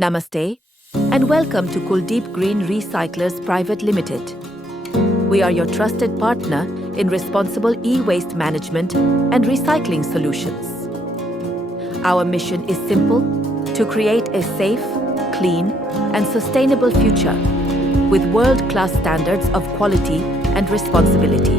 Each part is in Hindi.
Namaste and welcome to Kuldeep Green Recyclers Private Limited. We are your trusted partner in responsible e-waste management and recycling solutions. Our mission is simple: to create a safe, clean and sustainable future with world-class standards of quality and responsibility.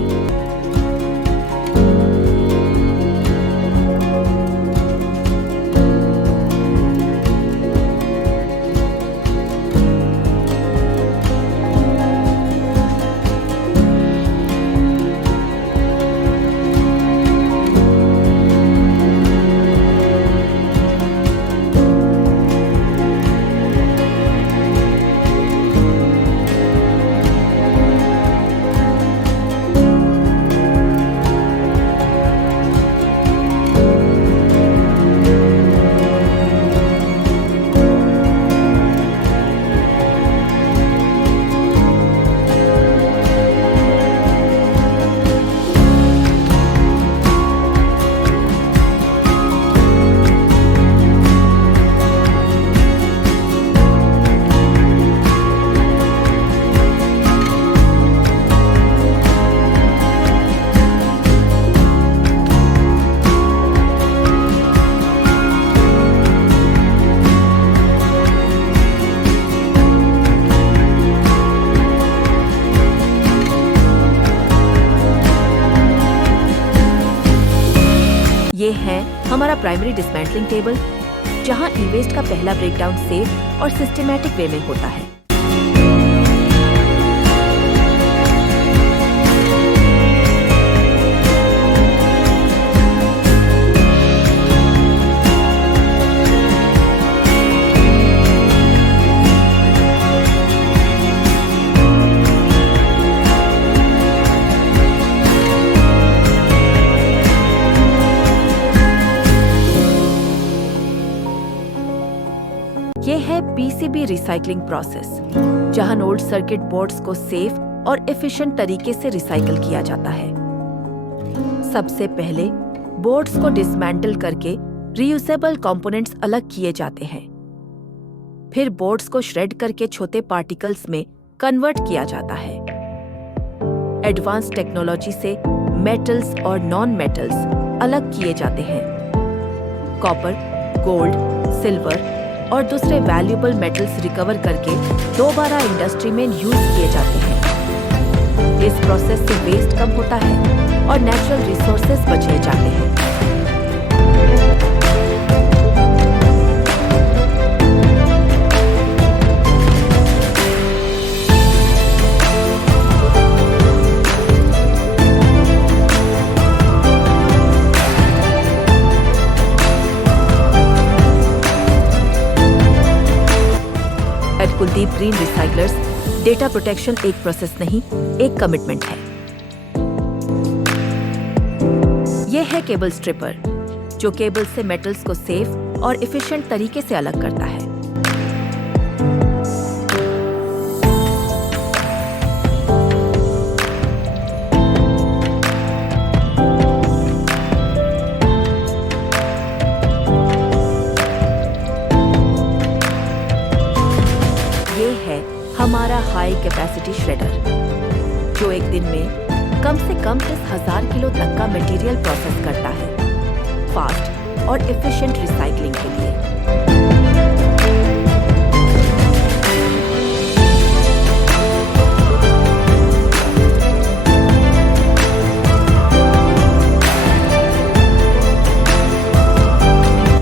ये है हमारा प्राइमरी डिसमेंटलिंग टेबल, जहां ई-वेस्ट का पहला ब्रेकडाउन सेफ और सिस्टमैटिक वे में होता है। ये है पीसीबी रिसाइकलिंग प्रोसेस, जहां ओल्ड सर्किट बोर्ड्स को सेफ और एफिशिएंट तरीके से रिसाइकल किया जाता है। सबसे पहले बोर्ड्स को डिसमेंटल करके रीयूजेबल कंपोनेंट्स अलग किए जाते हैं। फिर बोर्ड्स को श्रेड करके छोटे पार्टिकल्स में कन्वर्ट किया जाता है। एडवांस टेक्नोलॉजी से मेटल्स और नॉन मेटल्स अलग किए जाते हैं। कॉपर, गोल्ड, सिल्वर और दूसरे वैल्यूएबल मेटल्स रिकवर करके दोबारा इंडस्ट्री में यूज किए जाते हैं। इस प्रोसेस से वेस्ट कम होता है और नेचुरल रिसोर्सेज बचे जाते हैं। At Kuldeep Green Recyclers, data protection एक प्रोसेस नहीं, एक कमिटमेंट है। यह है केबल स्ट्रिपर, जो केबल से मेटल्स को सेफ और एफिशिएंट तरीके से अलग करता है। हमारा हाई कैपेसिटी श्रेडर, जो एक दिन में कम से कम 10,000 किलो तक का मटेरियल प्रोसेस करता है, फास्ट और एफिशिएंट रिसाइकलिंग के लिए।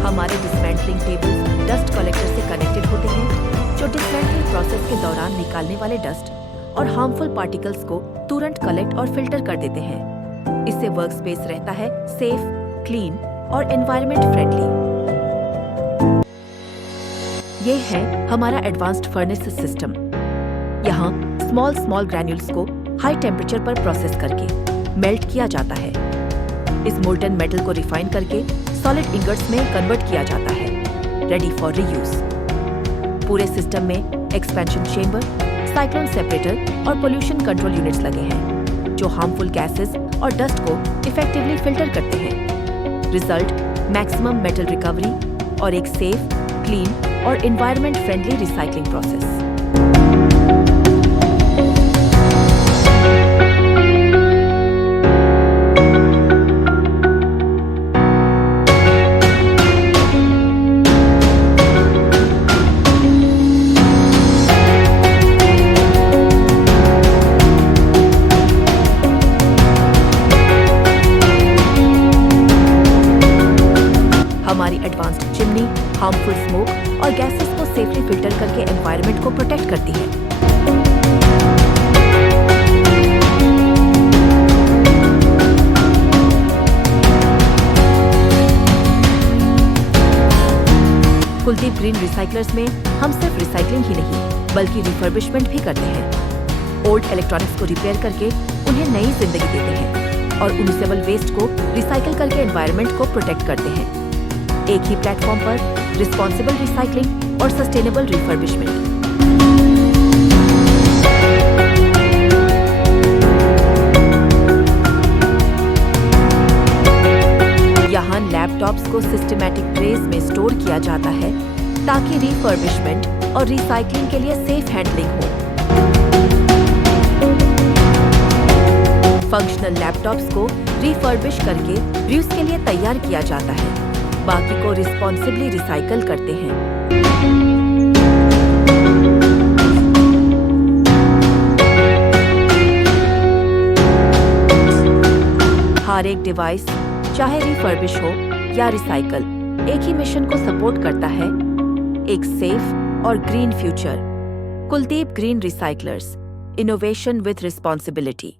हमारे डिसमेंटलिंग टेबल डस्ट कलेक्टर से कनेक्टेड होते हैं, जो डिसमेंटलिंग प्रोसेस के दौरान निकालने वाले डस्ट और हार्मफुल पार्टिकल्स को तुरंत कलेक्ट और फिल्टर कर देते हैं। इससे वर्क स्पेस रहता है सेफ, क्लीन और एनवायरनमेंट फ्रेंडली। ये है हमारा एडवांस्ड फर्नेस सिस्टम। यहाँ स्मॉल ग्रैन्यूल्स को हाई टेम्परेचर पर प्रोसेस करके मेल्ट किया जाता है। इस मोल्टन मेटल को रिफाइन करके सॉलिड इंगट्स में कन्वर्ट किया जाता है, रेडी फॉर रीयूज। पूरे सिस्टम में एक्सपेंशन चेंबर, साइक्लोन सेपरेटर और पोल्यूशन कंट्रोल यूनिट्स लगे हैं, जो हार्मफुल गैसेस और डस्ट को इफेक्टिवली फिल्टर करते हैं। रिजल्ट मैक्सिमम मेटल रिकवरी और एक सेफ, क्लीन और एनवायरनमेंट फ्रेंडली रिसाइकलिंग प्रोसेस। हमारी एडवांस्ड चिमनी हार्मफुल स्मोक और गैसेस को सेफली फिल्टर करके एनवायरनमेंट को प्रोटेक्ट करती है। कुलदीप ग्रीन रिसाइकलर्स में हम सिर्फ रिसाइकलिंग ही नहीं बल्कि रिफर्बिशमेंट भी करते हैं। ओल्ड इलेक्ट्रॉनिक्स को रिपेयर करके उन्हें नई जिंदगी देते हैं और म्यूनिसिपल वेस्ट को रिसाइकिल करके एनवायरनमेंट को प्रोटेक्ट करते हैं। एक ही प्लेटफॉर्म पर रिस्पॉन्सिबल रिसाइकलिंग और सस्टेनेबल रिफर्बिशमेंट। यहाँ लैपटॉप्स को सिस्टमैटिक ट्रेस में स्टोर किया जाता है ताकि रिफर्बिशमेंट और रिसाइकलिंग के लिए सेफ हैंडलिंग हो। फंक्शनल लैपटॉप्स को रिफर्बिश करके रीयूज के लिए तैयार किया जाता है, बाकी को रिस्पॉन्सिबली रिसाइकल करते हैं। हर एक डिवाइस चाहे रिफर्बिश हो या रिसाइकल एक ही मिशन को सपोर्ट करता है, एक सेफ और green future. Kuldeep Green recyclers, innovation with responsibility.